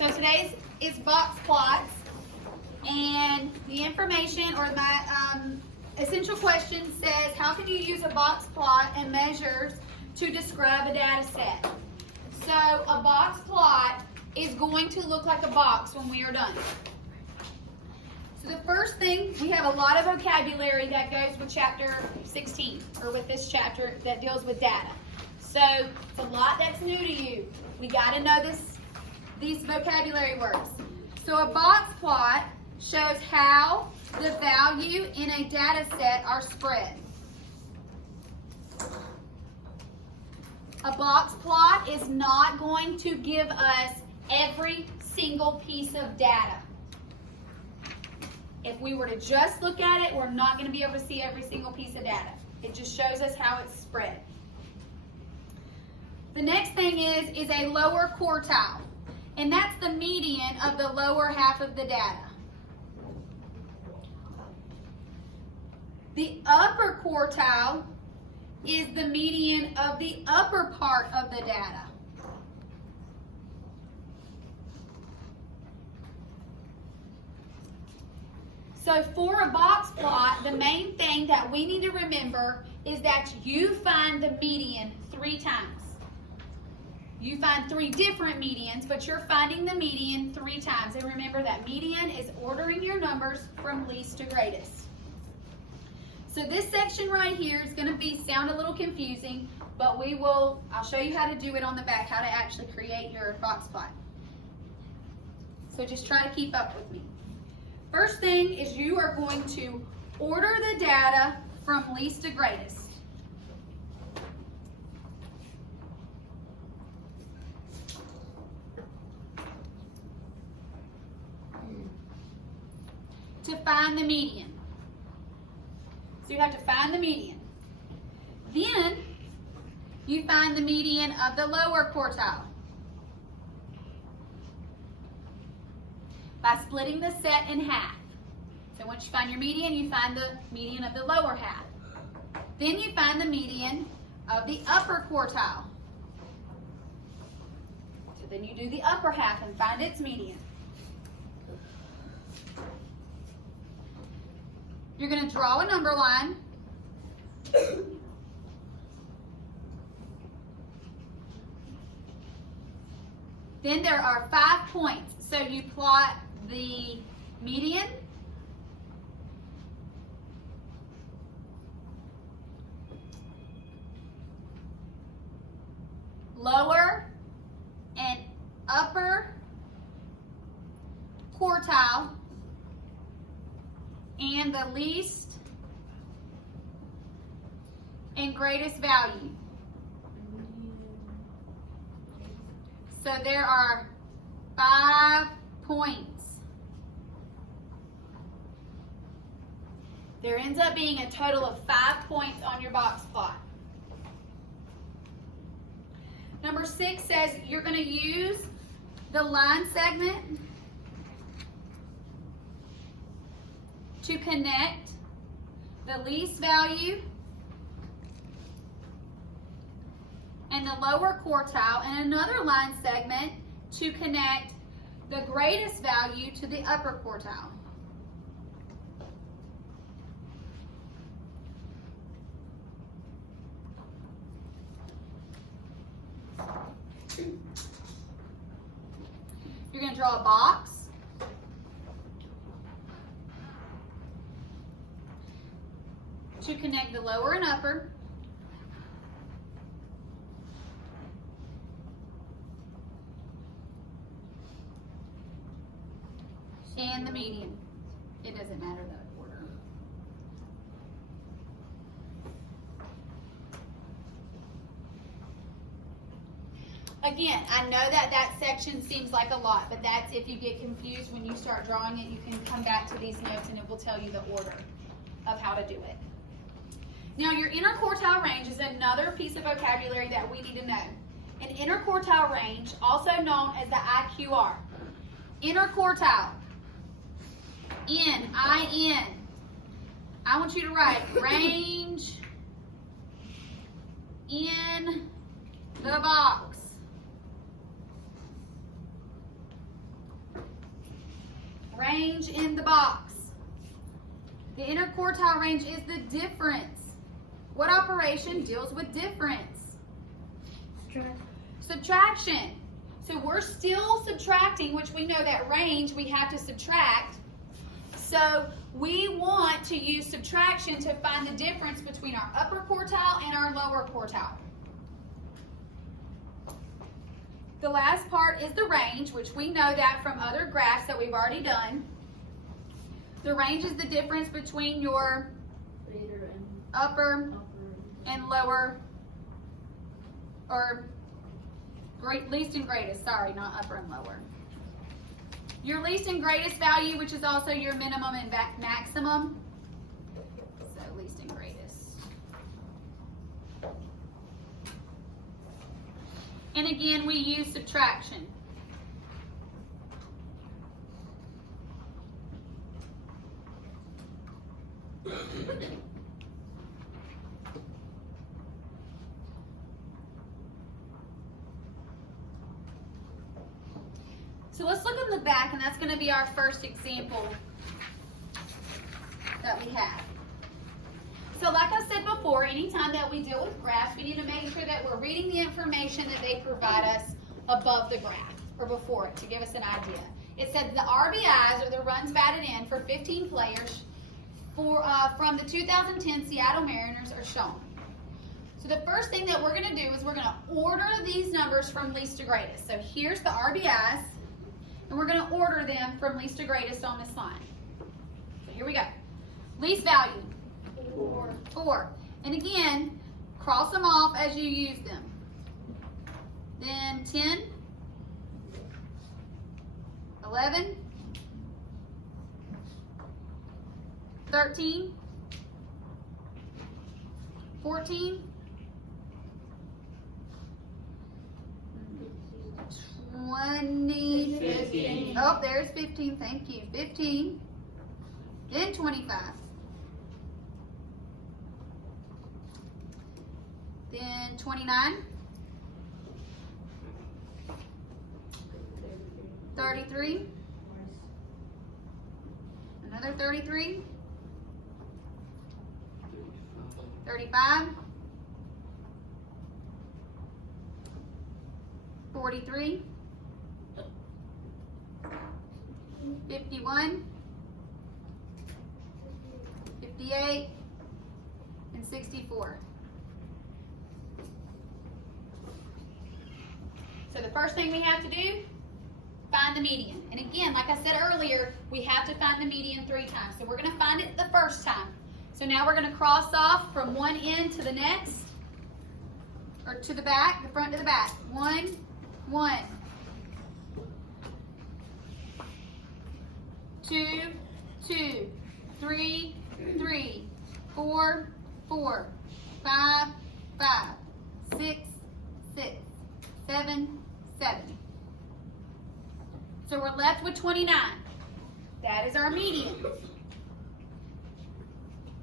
So today's is box plots, and the information or my essential question says, how can you use a box plot and measures to describe a data set? So a box plot is going to look like a box when we are done. So the first thing, we have a lot of vocabulary that goes with chapter 16, or with this chapter that deals with data. So it's a lot that's new to you. We got to know these vocabulary words. So a box plot shows how the value in a data set are spread. A box plot is not going to give us every single piece of data. If we were to just look at it, we're not going to be able to see every single piece of data. It just shows us how it's spread. The next thing is a lower quartile, and that's the median of the lower half of the data. The upper quartile is the median of the upper part of the data. So for a box plot, the main thing that we need to remember is that you find the median 3 times. You find 3 different medians, but you're finding the median 3 times. And remember that median is ordering your numbers from least to greatest. So this section right here is going to sound a little confusing, but I'll show you how to do it on the back, how to actually create your box plot. So just try to keep up with me. First thing is you are going to order the data from least to greatest. To find the median. So you have to find the median. Then you find the median of the lower quartile by splitting the set in half. So once you find your median, you find the median of the lower half. Then you find the median of the upper quartile. So then you do the upper half and find its median. You're going to draw a number line. Then there are 5 points. So you plot the median, lower and upper quartile, and the least and greatest value. So there are 5 points. There ends up being a total of 5 points on your box plot. Number 6 says you're going to use the line segment to connect the least value and the lower quartile, and another line segment to connect the greatest value to the upper quartile. You're going to draw a box. To connect the lower and upper. And the median. It doesn't matter the order. Again, I know that section seems like a lot, but that's if you get confused when you start drawing it, you can come back to these notes and it will tell you the order of how to do it. Now, your interquartile range is another piece of vocabulary that we need to know. An interquartile range, also known as the IQR. Interquartile. N-I-N. I want you to write range in the box. range in the box. The interquartile range is the difference. What operation deals with difference? Subtraction. So we're still subtracting, which we know that range we have to subtract. So we want to use subtraction to find the difference between our upper quartile and our lower quartile. The last part is the range, which we know that from other graphs that we've already done. The range is the difference between your upper and lower, or least and greatest, sorry, not upper and lower. Your least and greatest value, which is also your minimum and maximum. So least and greatest. And again, we use subtraction. So let's look on the back, and that's going to be our first example that we have. So like I said before, anytime that we deal with graphs, we need to make sure that we're reading the information that they provide us above the graph, or before it, to give us an idea. It said the RBIs, or the runs batted in, for 15 players from the 2010 Seattle Mariners are shown. So the first thing that we're going to do is we're going to order these numbers from least to greatest. So here's the RBIs, and we're going to order them from least to greatest on this line. So here we go. Least value. 4. And again, cross them off as you use them. Then 10, 11, 13, 14, 20, 15. Oh, there's 15, thank you. 15, then 25. Then 29, 33, another 33, 35, 43, 51, 58, and 64. So the first thing we have to do, find the median. And again, like I said earlier, we have to find the median 3 times. So we're going to find it the first time. So now we're going to cross off from one end to the next, or to the back, the front to the back. 1, 1. 2, 2. 3, 3. 4, 4. 5, 5. 6, 6. 7, 7. So we're left with 29. That is our median.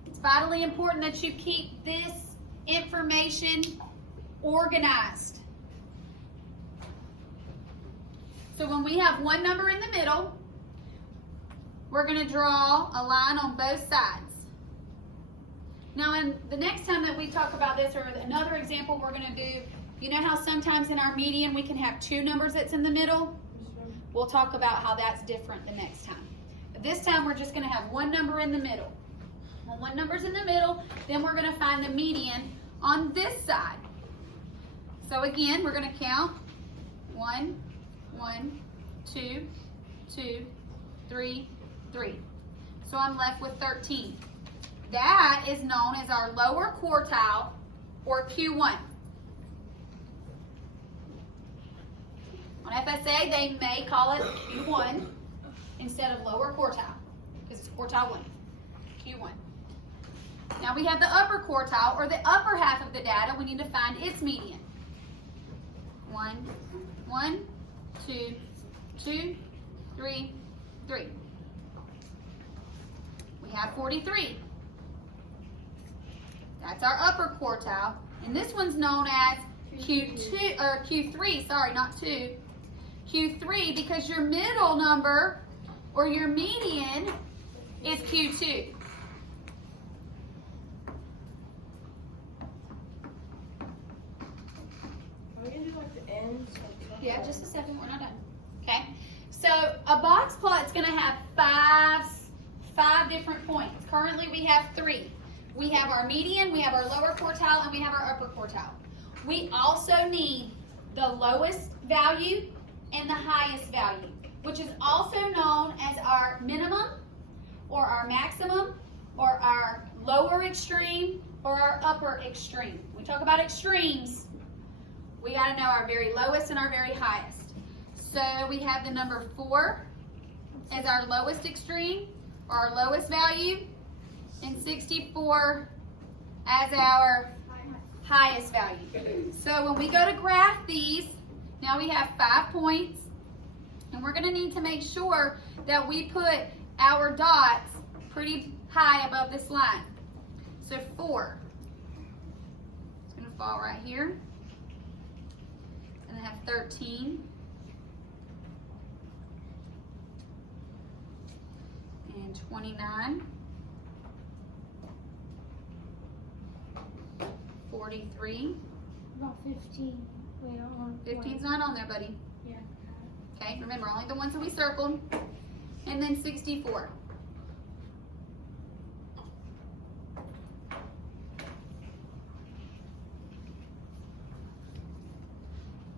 It's vitally important that you keep this information organized. So when we have one number in the middle, we're going to draw a line on both sides. Now, in the next time that we talk about this, or another example we're going to do, you know how sometimes in our median we can have 2 numbers that's in the middle? We'll talk about how that's different the next time. But this time we're just going to have one number in the middle. When one number's in the middle, then we're going to find the median on this side. So again, we're going to count 1, 1, 2, 2, 3, 3. So I'm left with 13. That is known as our lower quartile, or Q1. On FSA, they may call it Q1 instead of lower quartile, because it's quartile 1, Q1. Now we have the upper quartile, or the upper half of the data. We need to find its median. 1, 1, 2, 2, 3, 3. We have 43. That's our upper quartile, and this one's known as Q2 or Q3. Sorry, not 2. Q3, because your middle number, or your median is Q2. Are we gonna do like the ends? Yeah, just a second, we're not done. Okay, so a box plot is going to have five different points. Currently we have 3. We have our median, we have our lower quartile, and we have our upper quartile. We also need the lowest value and the highest value, which is also known as our minimum or our maximum or our lower extreme or our upper extreme. When we talk about extremes, we got to know our very lowest and our very highest. So we have the number 4 as our lowest extreme or our lowest value, and 64 as our highest value. So when we go to graph these, now we have 5 points, and we're going to need to make sure that we put our dots pretty high above this line. So 4, it's going to fall right here. And I have 13. And 29. 43. About 15. We don't want 15's not on there, buddy. Yeah. Okay, remember, only the ones that we circled. And then 64.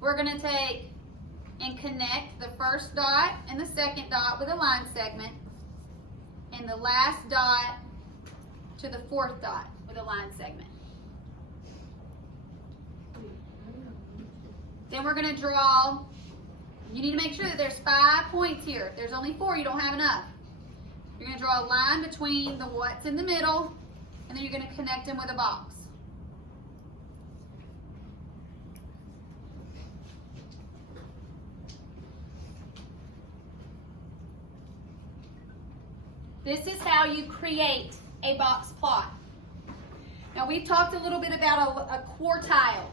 We're going to take and connect the first dot and the second dot with a line segment, and the last dot to the fourth dot with a line segment. Then we're going to draw, you need to make sure that there's 5 points here. If there's only 4, you don't have enough. You're going to draw a line between the what's in the middle, and then you're going to connect them with a box. This is how you create a box plot. Now we've talked a little bit about a quartile.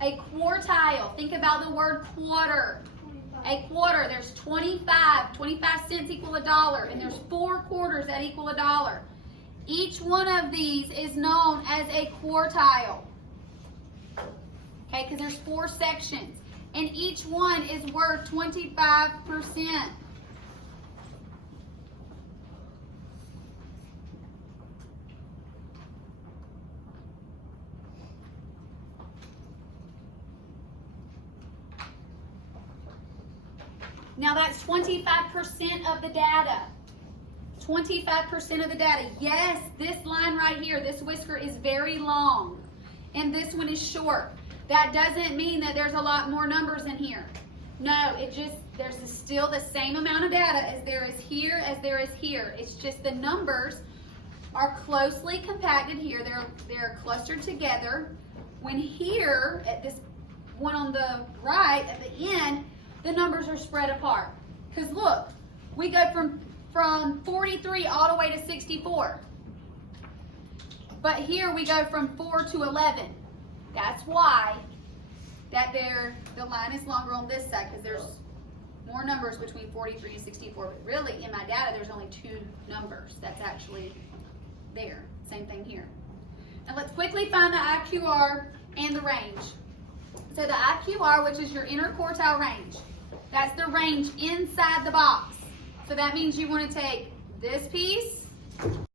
A quartile, think about the word quarter. 25. A quarter, there's 25. 25 cents equal $1, and there's 4 quarters that equal $1. Each one of these is known as a quartile. Okay, because there's 4 sections, and each one is worth 25%. Now that's 25% of the data. 25% of the data. Yes, this line right here, this whisker is very long, and this one is short. That doesn't mean that there's a lot more numbers in here. No, there's still the same amount of data as there is here as there is here. It's just the numbers are closely compacted here. They're clustered together. When here, at this one on the right, at the end, the numbers are spread apart. Because look, we go from 43 all the way to 64. But here we go from 4 to 11. That's why the line is longer on this side, because there's more numbers between 43 and 64. But really, in my data, there's only 2 numbers that's actually there. Same thing here. Now let's quickly find the IQR and the range. So the IQR, which is your interquartile range, that's the range inside the box. So that means you want to take this piece